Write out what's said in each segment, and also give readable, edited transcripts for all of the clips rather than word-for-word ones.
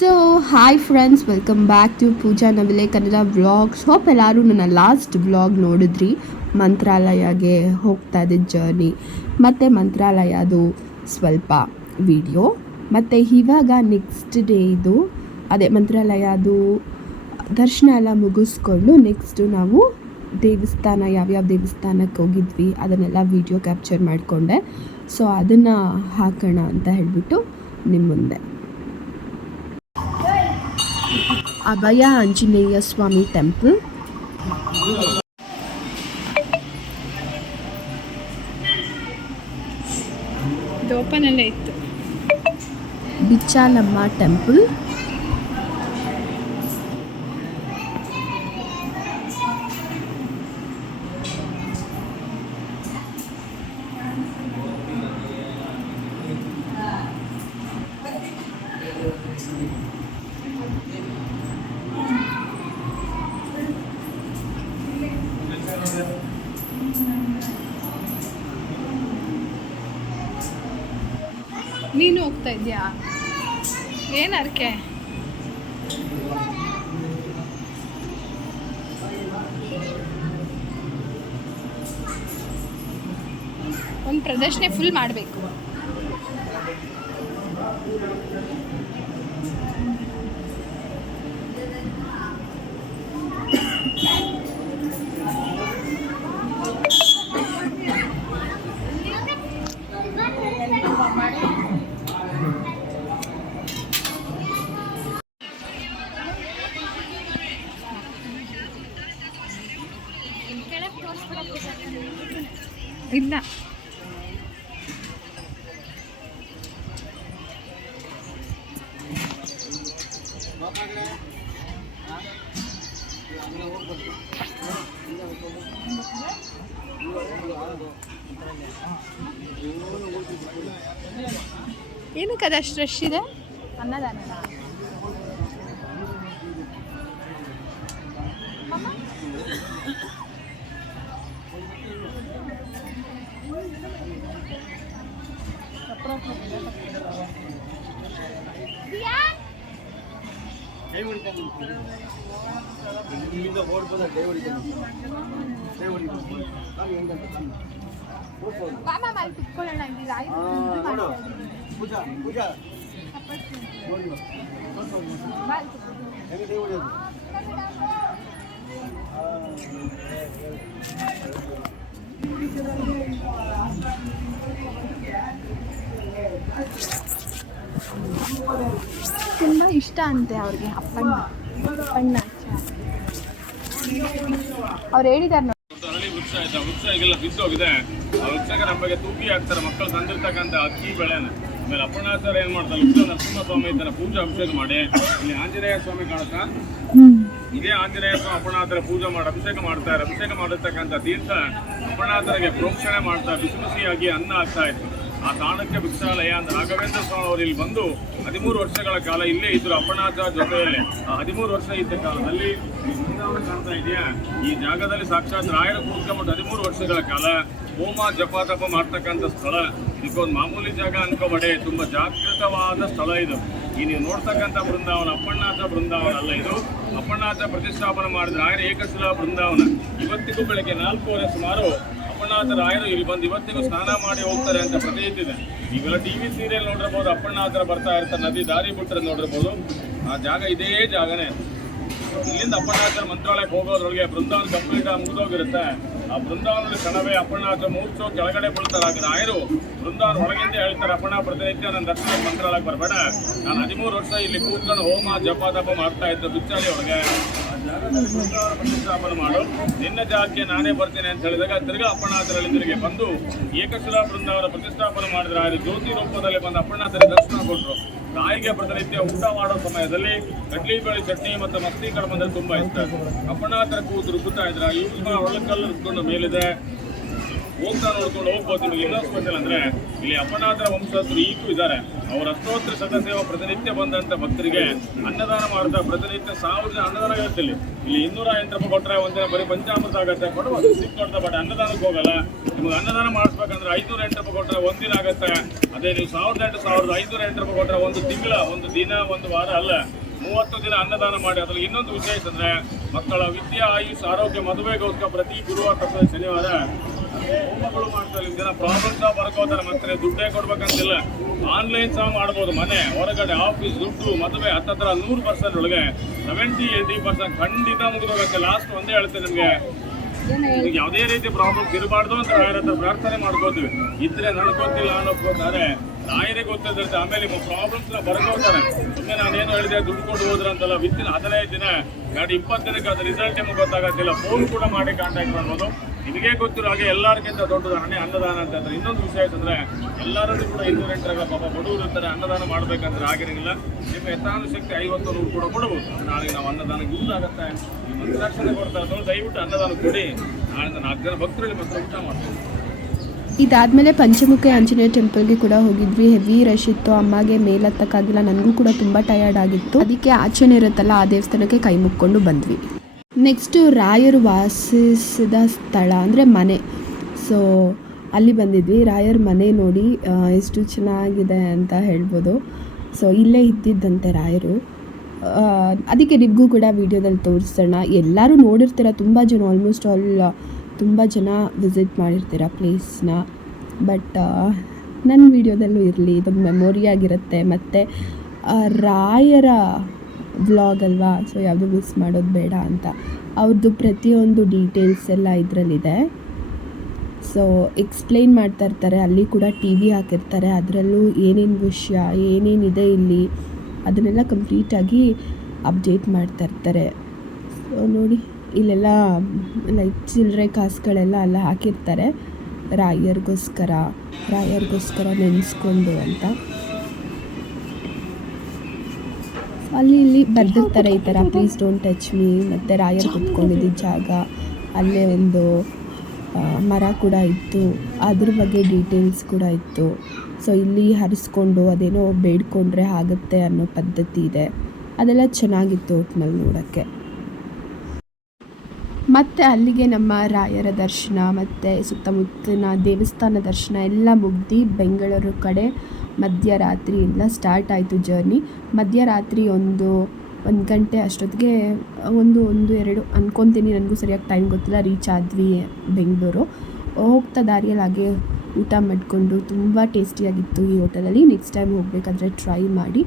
So hi friends, welcome back to Pooja Navile Kannada vlogs. Hope ಎಲ್ಲರೂ ನನ್ನ last vlog ನೋಡಿದ್ರಿ. ಮಂತ್ರಾಲಯಗೆ ಹೋಗ್ತಾ ಇದ್ದ ಜರ್ನಿ ಮತ್ತು ಮಂತ್ರಾಲಯದು ಸ್ವಲ್ಪ ವಿಡಿಯೋ, ಮತ್ತು ಇವಾಗ ನೆಕ್ಸ್ಟ್ ಡೇ ಇದು ಅದೇ ಮಂತ್ರಾಲಯದು ದರ್ಶನ ಎಲ್ಲ ಮುಗಿಸ್ಕೊಂಡು ನೆಕ್ಸ್ಟು ನಾವು ದೇವಸ್ಥಾನ ಯಾವ್ಯಾವ ದೇವಸ್ಥಾನಕ್ಕೆ ಹೋಗಿದ್ವಿ ಅದನ್ನೆಲ್ಲ ವಿಡಿಯೋ ಕ್ಯಾಪ್ಚರ್ ಮಾಡಿಕೊಂಡೆ. ಸೊ ಅದನ್ನು ಹಾಕೋಣ ಅಂತ ಹೇಳಿಬಿಟ್ಟು ನಿಮ್ಮ ಮುಂದೆ. ಅಭಯ ಆಂಜನೇಯ ಸ್ವಾಮಿ ಟೆಂಪಲ್, ಓಪನ್ ಅಲ್ಲೇ ಇತ್ತು. ಬಿಚ್ಚಾಲಮ್ಮ ಟೆಂಪಲ್, ನೀನು ಹೋಗ್ತಾ ಇದೆಯಾ? ಏನು ಅರ್ಕೆ? ಒಂದು ಪ್ರದರ್ಶನೆ ಫುಲ್ ಮಾಡಬೇಕು. ಇಲ್ಲ, ಏನಕ್ಕೆ ಅದಷ್ಟು ರಶ್ ಇದೆ? ಅನ್ನದಾನ ತುಂಬ ಇಷ್ಟ ಅಂತೆ ಅವ್ರಿಗೆ. ಅಪ್ಪಣ್ಣ ಅವ್ರು ಹೇಳಿದಾರೆ ನೋಡಿ. ವೃಕ್ಷ ಆಯ್ತಾ, ವೃಕ್ಷ ಈಗೆಲ್ಲ ಬಿದ್ದೋಗಿದೆ. ಆ ವೃಕ್ಷಕ್ಕೆ ನಮ್ಮ ಬಗ್ಗೆ ತೂಕಿ ಹಾಕ್ತಾರೆ ಮಕ್ಕಳು ತಂದಿರ್ತಕ್ಕಂಥ ಅಕ್ಕಿ ಬೆಳೆನ. ಆಮೇಲೆ ಅಪ್ಪಣ್ಣಾಚಾರ್ಯ ಏನ್ ಮಾಡ್ತಾರೆ, ವೃಕ್ಷ ನರಸಿಂಹಸ್ವಾಮಿ ಇದ್ದಾನೆ ಪೂಜೆ ಅಭಿಷೇಕ ಮಾಡಿ. ಇಲ್ಲಿ ಆಂಜನೇಯ ಸ್ವಾಮಿ ಕಾಣುತ್ತಾ, ಇದೇ ಆಂಜನೇಯ ಸ್ವಾಮಿ ಅಪ್ಪಣ್ಣಾಚಾರ್ಯ ಪೂಜೆ ಮಾಡಿ ಅಭಿಷೇಕ ಮಾಡ್ತಾರೆ. ಅಭಿಷೇಕ ಮಾಡಿರ್ತಕ್ಕಂಥ ತೀರ್ಥ ಅಪ್ಪಣ್ಣಾಚಾರ್ಯಗೆ ಪ್ರೋಕ್ಷಣೆ ಮಾಡ್ತಾ ಬಿಸಿ ಬಿಸಿಯಾಗಿ ಅನ್ನ ಆಗ್ತಾ ಇತ್ತು. ಆ ತಾಣಕ್ಕೆ ಭಿಕ್ಷಾಲಯ ಅಂತ ರಾಘವೇಂದ್ರ ಸ್ವಾಮಿ ಅವರು ಇಲ್ಲಿ ಬಂದು 13 ವರ್ಷಗಳ ಕಾಲ ಇಲ್ಲೇ ಇದ್ರು ಅಪ್ಪಣ್ಣಾಚಾರ್ಯ ಜೊತೆಯಲ್ಲಿ. ಆ 13 ವರ್ಷ ಇದ್ದ ಕಾಲದಲ್ಲಿ ಕಾಣ್ತಾ ಇದೆಯಾ, ಈ ಜಾಗದಲ್ಲಿ ಸಾಕ್ಷಾತ್ ರಾಯರ ಕೂತ್ಕೊಂಡ್ಬಿಟ್ಟು 13 ವರ್ಷಗಳ ಕಾಲ ಹೋಮ ಜಪ ತಪ ಮಾಡ್ತಕ್ಕಂಥ ಸ್ಥಳ. ಇದಕ್ಕೊಂದು ಮಾಮೂಲಿ ಜಾಗ ಅನ್ಕೋಬೇಡಿ, ತುಂಬಾ ಜಾಗೃತವಾದ ಸ್ಥಳ ಇದು. ಈ ನೀವು ನೋಡ್ತಕ್ಕಂಥ ಬೃಂದಾವನ ಅಪ್ಪಣ್ಣಾಚಾರ್ಯ ಬೃಂದಾವನ ಅಲ್ಲ, ಇದು ಅಪ್ಪಣ್ಣಾಚಾರ್ಯ ಪ್ರತಿಷ್ಠಾಪನೆ ಮಾಡಿದ ರಾಯರ ಏಕಶಿಲಾ ಬೃಂದಾವನ. ಇವತ್ತಿಗೂ ಬೆಳಗ್ಗೆ 4:15 ಸುಮಾರು ಅಪ್ಪಣ್ಣಾಚಾರ್ಯ ರಾಯರು ಇಲ್ಲಿ ಬಂದು ಇವತ್ತಿಗೂ ಸ್ನಾನ ಮಾಡಿ ಹೋಗ್ತಾರೆ ಅಂತ ಪ್ರತೀತಿ ಇದೆ. ಈಗೆಲ್ಲ ಟಿವಿ ಸೀರಿಯಲ್ ನೋಡಿರ್ಬೋದು, ಅಪ್ಪಣ್ಣಾಚಾರ್ಯ ಬರ್ತಾ ಇರ್ತಾರೆ, ನದಿ ದಾರಿ ಬಿಟ್ಟರೆ ನೋಡಿರ್ಬೋದು. ಆ ಜಾಗ ಇದೇ ಜಾಗನೇ. ಇಲ್ಲಿಂದ ಅಪ್ಪಣ್ಣಾಚಾರ್ಯ ಮಂತ್ರಾಲಯಕ್ಕೆ ಹೋಗೋದ್ರೊಳಗೆ ಬೃಂದಾವನ ಕಂಪ್ಲೀಟ್ ಮುಗಿದೋಗಿರುತ್ತೆ. ಆ ಬೃಂದಾವನದಲ್ಲಿ ಕಣವೆ ಅಪ್ಪಣ್ಣಾಚಾರ್ಯ ಮೂರ್ಛೋ ಕೆಳಗಡೆ ಬೀಳ್ತಾರೆ. ರಾಯರು ಬೃಂದಾವನ ಒಳಗಿಂದ ಹೇಳ್ತಾರೆ, ಅಪ್ಪಣ್ಣ ಪ್ರತಿನಿತ್ಯ ನನ್ನ ದರ್ಶನ ಮಂತ್ರಾಲಯಕ್ಕೆ ಬರಬೇಡ, ನಾನು 13 ವರ್ಷ ಇಲ್ಲಿ ಕೂತ್ಕೊಂಡು ಹೋಮ ಜಪ ತಪ ಮಾಡ್ತಾ ಇದ್ದೆ ಬಿಚ್ಚಾಲಿ ಒಳಗೆ. ಬೃಂದಾವನ ಪ್ರತಿಷ್ಠಾಪನೆ ಮಾಡು, ನಿನ್ನ ಜಾಗಕ್ಕೆ ನಾನೇ ಬರ್ತೀನಿ ಅಂತ ಹೇಳಿದಾಗ ತಿರ್ಗಾ ಅಪ್ಪಣ್ಣಾಚಾರ್ಯ ತಿರುಗಿ ಬಂದು ಏಕಶಿಲಾ ಬೃಂದಾವನ ಪ್ರತಿಷ್ಠಾಪನೆ ಮಾಡಿದ್ರೆ ರಾಯರು ಜ್ಯೋತಿ ರೂಪದಲ್ಲಿ ಬಂದು ಅಪ್ಪಣ್ಣಾಚಾರ್ಯ ದರ್ಶನ ಕೊಟ್ಟರು. ತಾಯಿಗೆ ಪ್ರತಿನಿತ್ಯ ಊಟ ಮಾಡೋ ಸಮಯದಲ್ಲಿ ಕಡ್ಲಿ ಬೇಳೆ ಚಟ್ನಿ ಮತ್ತು ಮಸ್ತಿ ಕಡಿಮೆ ಅಂದ್ರೆ ತುಂಬಾ ಇಷ್ಟ. ಅಪ್ಪಣ್ಣಾಚಾರ್ಯ ಕೂತು ರುಬ್ಬುತ್ತಾ ಇದ್ರ, ಇವ್ರ ಒಳಕಲ್ಲು ರುಬ್ಕೊಂಡು ಮೇಲಿದೆ ಹೋಗ್ತಾ ನೋಡ್ಕೊಂಡು ಹೋಗ್ಬೋದು. ನಿಮಗೆ ಇನ್ನೊಂದು ಸ್ಪೆಷಲ್ ಅಂದರೆ ಇಲ್ಲಿ ಅಪ್ಪನಾಥರ ವಂಶಸ್ಥರು ಈಗೂ ಇದ್ದಾರೆ. ಅವರ ಅಷ್ಟೋತ್ತರ ಸದಸ್ಯ ಪ್ರತಿನಿತ್ಯ ಬಂದಂಥ ಭಕ್ತರಿಗೆ ಅನ್ನದಾನ ಮಾಡ್ತಾ ಪ್ರತಿನಿತ್ಯ 1000 ಜನ ಅನ್ನದಾನ ಆಗುತ್ತೆ. ಇಲ್ಲಿ 208 ರೂಪಾಯಿ ಕೊಟ್ಟರೆ ಒಂದಿನ ಬರೀ ಪಂಚಾಮೃತ ಆಗುತ್ತೆ, ಕೊಡುವ ಸಿಕ್ ಕೊಡ್ತಾ ಬಟ್ ಅನ್ನದಾನಕ್ಕೆ ಹೋಗಲ್ಲ. ನಿಮ್ಗೆ ಅನ್ನದಾನ ಮಾಡಿಸ್ಬೇಕಂದ್ರೆ 508 ರೂಪಾಯಿ ಕೊಟ್ಟರೆ ಒಂದಿನ ಆಗುತ್ತೆ. ಅದೇ ನೀವು 1508 ರೂಪಾಯಿ ಕೊಟ್ಟರೆ ಒಂದು ತಿಂಗಳ, ಒಂದು ದಿನ, ಒಂದು ವಾರ ಅಲ್ಲ, 30 ದಿನ ಅನ್ನದಾನ ಮಾಡಿ. ಅದ್ರಲ್ಲಿ ಇನ್ನೊಂದು ವಿಶೇಷ ಅಂದರೆ ಮಕ್ಕಳ ವಿದ್ಯಾ, ಆಯುಷ್, ಆರೋಗ್ಯ, ಮದುವೆಗೋಸ್ಕರ ಪ್ರತಿ ಗುರುವಾರ ತಪ್ಪದ ಶನಿವಾರ ಹೋಮಗಳು ಮಾಡ್ತಾರೆ. ಜನ ಪ್ರಾಬ್ಲಮ್ ಸಹ ಬರ್ಕೋತಾರೆ. ಮತ್ತೆ ದುಡ್ಡೇ ಕೊಡ್ಬೇಕಂತಿಲ್ಲ, ಆನ್ಲೈನ್ ಸಹ ಮಾಡ್ಬೋದು. ಮನೆ ಹೊರಗಡೆ, ಆಫೀಸ್, ದುಡ್ಡು, ಮದುವೆ ಹತ್ತತ್ರ 100% ಒಳಗೆ 70-80% ಖಂಡಿತ ಮುಗಿದೋಗುತ್ತೆ. ಲಾಸ್ಟ್ ಒಂದೇ ಹೇಳ್ತೇನೆ ನಿಮಗೆ, ಯಾವುದೇ ರೀತಿ ಪ್ರಾಬ್ಲಮ್ಸ್ ಇರಬಾರ್ದು ಅಂತ ರಾಯರ ಹತ್ರ ಪ್ರಾರ್ಥನೆ ಮಾಡ್ಕೋತೀವಿ. ಇದ್ರೆ ನನಗೆ ಗೊತ್ತಿಲ್ಲ ಅನ್ನೋಕ್ಕೋತಾರೆ ರಾಯರೇ ಗೊತ್ತಿರುತ್ತೆ. ಆಮೇಲೆ ನಿಮ್ಮ ಪ್ರಾಬ್ಲಮ್ಸ್ನ ಬರ್ಕೋತಾರೆ. ಸುಮ್ಮನೆ ನಾನೇನು ಹೇಳಿದೆ ದುಡ್ಡು ಕೊಟ್ಟು ಹೋದ್ರಂತಲ್ಲ, ವಿತಿನ್ 15 ದಿನ 20 ದಿನಕ್ಕೆ ಅದು ರಿಸಲ್ಟ್ ನಿಮಗೆ ಗೊತ್ತಾಗತ್ತಿಲ್ಲ. ಫೋನ್ ಕೂಡ ಮಾಡಿ ಕಾಂಟ್ಯಾಕ್ಟ್ ಮಾಡ್ಬೋದು. ನಿಮಗೆ ಗೊತ್ತಿರೋ ಹಾಗೆ ಎಲ್ಲರಿಗಿಂತ ದೊಡ್ಡದಾನೆ ಅನ್ನದಾನ ಅಂತ. ಇನ್ನೊಂದು ವಿಷಯ ಅಂತಂದರೆ ಎಲ್ಲರಲ್ಲೂ ಕೂಡ 208 ಪಾಪ ಬಡವರು ಇರ್ತಾರೆ, ಅನ್ನದಾನ ಮಾಡಬೇಕಂದ್ರೆ ಆಗಿರಂಗಿಲ್ಲ. ನಿಮ್ಮ ಯಥಾನುಶಕ್ತಿ 50-100 ಕೂಡ ಕೊಡ್ಬೋದು. ನಾಳೆ ನಾವು ಅನ್ನದಾನಕ್ಕೆ ಯೂಸ್ ಆಗುತ್ತೆ. ನಿಮ್ಮ ರಕ್ಷಣೆ ಕೊಡ್ತಾ ಇದ್ದವರು ದಯವಿಟ್ಟು ಅನ್ನದಾನ ಕೊಡಿ. ನಾಳೆ 4 ಜನ ಭಕ್ತರಲ್ಲಿ ಮತ್ತೆ ಊಟ ಮಾಡ್ತೀವಿ. ಇದಾದಮೇಲೆ ಪಂಚಮುಖಿ ಆಂಜನೇಯ ಟೆಂಪಲ್ಗೆ ಕೂಡ ಹೋಗಿದ್ವಿ. ಹೆವಿ ರಶ್ ಇತ್ತು, ಅಮ್ಮಗೆ ಮೇಲತ್ತಕ್ಕಾಗಿಲ್ಲ, ನನಗೂ ಕೂಡ ತುಂಬ ಟಯರ್ಡ್ ಆಗಿತ್ತು. ಅದಕ್ಕೆ ಆಚೆನೇ ಇರುತ್ತಲ್ಲ ಆ ದೇವಸ್ಥಾನಕ್ಕೆ ಕೈ ಮುಕ್ಕೊಂಡು ಬಂದ್ವಿ. ನೆಕ್ಸ್ಟು ರಾಯರು ವಾಸಿಸಿದ ಸ್ಥಳ ಅಂದರೆ ಮನೆ, ಸೊ ಅಲ್ಲಿ ಬಂದಿದ್ವಿ. ರಾಯರ ಮನೆ ನೋಡಿ ಎಷ್ಟು ಚೆನ್ನಾಗಿದೆ ಅಂತ ಹೇಳ್ಬೋದು. ಸೊ ಇಲ್ಲೇ ಇದ್ದಿದ್ದಂತೆ ರಾಯರು. ಅದಕ್ಕೆ ನಿಮಗೂ ಕೂಡ ವೀಡಿಯೋದಲ್ಲಿ ತೋರಿಸೋಣ. ಎಲ್ಲರೂ ನೋಡಿರ್ತೀರ, ತುಂಬ ಜನ, ಆಲ್ಮೋಸ್ಟ್ ಆಲ್ ತುಂಬ ಜನ ವಿಸಿಟ್ ಮಾಡಿರ್ತೀರ ಪ್ಲೇಸ್ನ. ಬಟ್ ನನ್ನ ವೀಡಿಯೋದಲ್ಲೂ ಇರಲಿ, ಇದೊಂದು ಮೆಮೊರಿ ಆಗಿರುತ್ತೆ. ಮತ್ತು ರಾಯರ ವ್ಲಾಗ್ ಅಲ್ವಾ, ಸೊ ಯಾವುದು ಮಿಸ್ ಮಾಡೋದು ಬೇಡ ಅಂತ ಅವ್ರದ್ದು ಪ್ರತಿಯೊಂದು ಡೀಟೇಲ್ಸ್ ಎಲ್ಲ ಇದರಲ್ಲಿದೆ. ಸೊ ಎಕ್ಸ್ಪ್ಲೈನ್ ಮಾಡ್ತಾ ಇರ್ತಾರೆ. ಅಲ್ಲಿ ಕೂಡ ಟಿ ವಿ ಹಾಕಿರ್ತಾರೆ, ಅದರಲ್ಲೂ ಏನೇನು ವಿಷಯ, ಏನೇನಿದೆ ಇಲ್ಲಿ ಅದನ್ನೆಲ್ಲ ಕಂಪ್ಲೀಟಾಗಿ ಅಪ್ಡೇಟ್ ಮಾಡ್ತಾ ಇರ್ತಾರೆ. ಸೊ ನೋಡಿ, ಇಲ್ಲೆಲ್ಲ ಲೈಕ್ ಚಿಲ್ಲರೆ ಕಾಸುಗಳೆಲ್ಲ ಅಲ್ಲ ಹಾಕಿರ್ತಾರೆ, ರಾಯರಿಗೋಸ್ಕರ ನೆನೆಸ್ಕೊಂಡು ಅಂತ. ಅಲ್ಲಿ ಇಲ್ಲಿ ಬರೆದಿರ್ತಾರೆ ಈ ಥರ, ಪ್ಲೀಸ್ ಡೋಂಟ್ ಟಚ್ ಮೀ. ಮತ್ತು ರಾಯರು ಕುತ್ಕೊಂಡಿದ್ದ ಜಾಗ, ಅಲ್ಲೇ ಒಂದು ಮರ ಕೂಡ ಇತ್ತು, ಅದ್ರ ಬಗ್ಗೆ ಡೀಟೇಲ್ಸ್ ಕೂಡ ಇತ್ತು. ಸೊ ಇಲ್ಲಿ ಹರಿಸ್ಕೊಂಡು ಅದೇನೋ ಬೇಡ್ಕೊಂಡ್ರೆ ಆಗುತ್ತೆ ಅನ್ನೋ ಪದ್ಧತಿ ಇದೆ. ಅದೆಲ್ಲ ಚೆನ್ನಾಗಿತ್ತು ಒಟ್ಟಿನಲ್ಲಿ ನೋಡೋಕ್ಕೆ. ಮತ್ತು ಅಲ್ಲಿಗೆ ನಮ್ಮ ರಾಯರ ದರ್ಶನ ಮತ್ತು ಸುತ್ತಮುತ್ತಲಿನ ದೇವಸ್ಥಾನ ದರ್ಶನ ಎಲ್ಲ ಮುಗ್ದು ಬೆಂಗಳೂರು ಕಡೆ ಮಧ್ಯರಾತ್ರಿ ಎಲ್ಲ ಸ್ಟಾರ್ಟ್ ಆಯಿತು ಜರ್ನಿ. ಮಧ್ಯರಾತ್ರಿ ಒಂದು ಗಂಟೆ ಅಷ್ಟೊತ್ತಿಗೆ, 1-2 ಅನ್ಕೊತೀನಿ, ನನಗೂ ಸರಿಯಾಗಿ ಟೈಮ್ ಗೊತ್ತಿಲ್ಲ, ರೀಚ್ ಆದ್ವಿ ಬೆಂಗಳೂರು. ಹೋಗ್ತಾ ದಾರಿಯಲ್ಲಿ ಹಾಗೆ ಊಟ ಮಾಡಿಕೊಂಡು ತುಂಬ ಟೇಸ್ಟಿಯಾಗಿತ್ತು ಈ ಹೋಟೆಲಲ್ಲಿ. ನೆಕ್ಸ್ಟ್ ಟೈಮ್ ಹೋಗಬೇಕಾದ್ರೆ ಟ್ರೈ ಮಾಡಿ.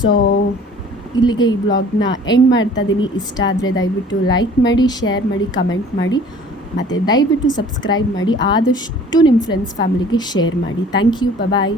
ಸೊ ಇಲ್ಲಿಗೆ ಈ ಬ್ಲಾಗ್ನ ಎಂಡ್ ಮಾಡ್ತಾ ಇದ್ದೀನಿ. ಇಷ್ಟ ಆದರೆ ದಯವಿಟ್ಟು ಲೈಕ್ ಮಾಡಿ, ಶೇರ್ ಮಾಡಿ, ಕಮೆಂಟ್ ಮಾಡಿ, ಮತ್ತು ದಯವಿಟ್ಟು ಸಬ್ಸ್ಕ್ರೈಬ್ ಮಾಡಿ. ಆದಷ್ಟು ನಿಮ್ಮ ಫ್ರೆಂಡ್ಸ್ ಫ್ಯಾಮಿಲಿಗೆ ಶೇರ್ ಮಾಡಿ. Thank you, bye.